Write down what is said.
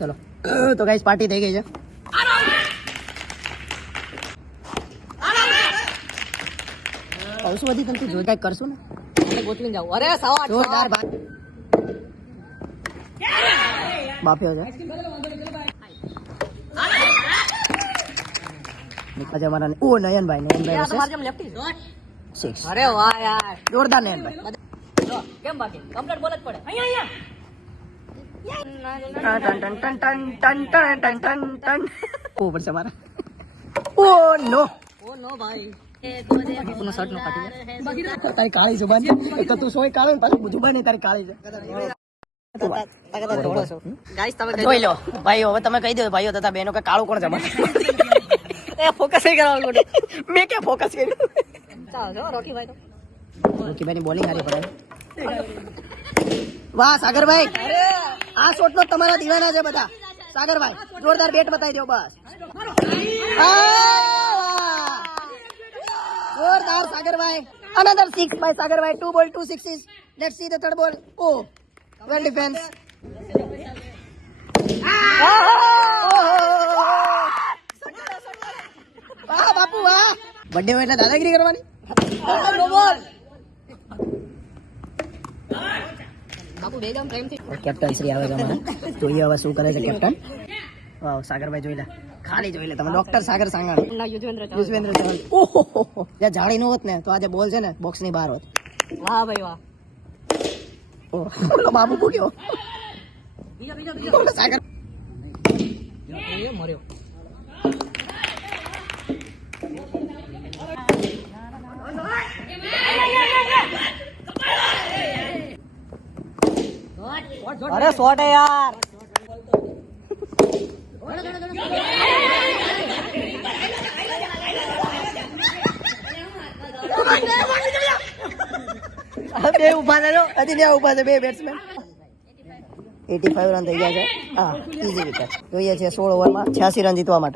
ચલો તો guys party થઈ ગઈ છે. પૌસુવધી તમે જોરદાર કરશું ને ગોઠવીને જાવ. અરે સવા જોરદાર બાફ્યો છે. આજે અમારા ઓ નયનભાઈ સિક્સ. અરે વાહ યાર જોરદાર નયનભાઈ. કેમ બાકી કમ્પ્લીટ બોલ જ પડે. અહીંયા પડશે મારા. ઓ નો ભાઈ તારી કાળી જુબાન એક તો તું સોય કાળો પાછું જુબાન તારી કાળી છે. જોઈ લો ભાઈઓ, હવે તમે કહી દો ભાઈઓ તથા બહેનો કે કાળું કોણ છે. ફોકસ નહીં કરવાનું. મેં ક્યાં ફોકસ કર્યું. રોકીભાઈ ની બોલિંગ હારી પડે. વાહ સાગરભાઈ, આ શોટ નો તમારા દીવાના છે બધા. સાગરભાઈ જોરદાર બેટ બતાવી દો બસ. જોરદાર સાગરભાઈ. Another 6 by Sagarbhai. 2 ball 2 sixes. Let's see the third ball. Oh, well defense. વાહ બાપુ વાહ. બર્થડે હોય એટલે દાદાગીરી કરવાની. કેપ્ટન શ્રી આવે છે અમારા. જોઈએ હવે શું કરે છે કેપ્ટન. વાહ સાગરભાઈ જોઈ લે, ખાલી જોઈ લે તમે. ડોક્ટર સાગર સાંગાણી, યુજવેન્દ્ર ચૌહાણ. ઓહો જ્યાં જાળી નો હોત ને તો આજે બોલ છે ને બોક્સ ની બહાર હોત. વાહ ભાઈ વાહ. ઓહો બાબુ પૂગ્યો સાગર. મર્યો. अरे शॉट है यार. બે ઉભા છે, હજી બે ઉભા છે બે બેટ્સમેન. 85 રન થઈ ગયા છે. હા ઈઝી વિકેટ. જોઈએ છે 16 ઓવરમાં 86 રન જીતવા માટે.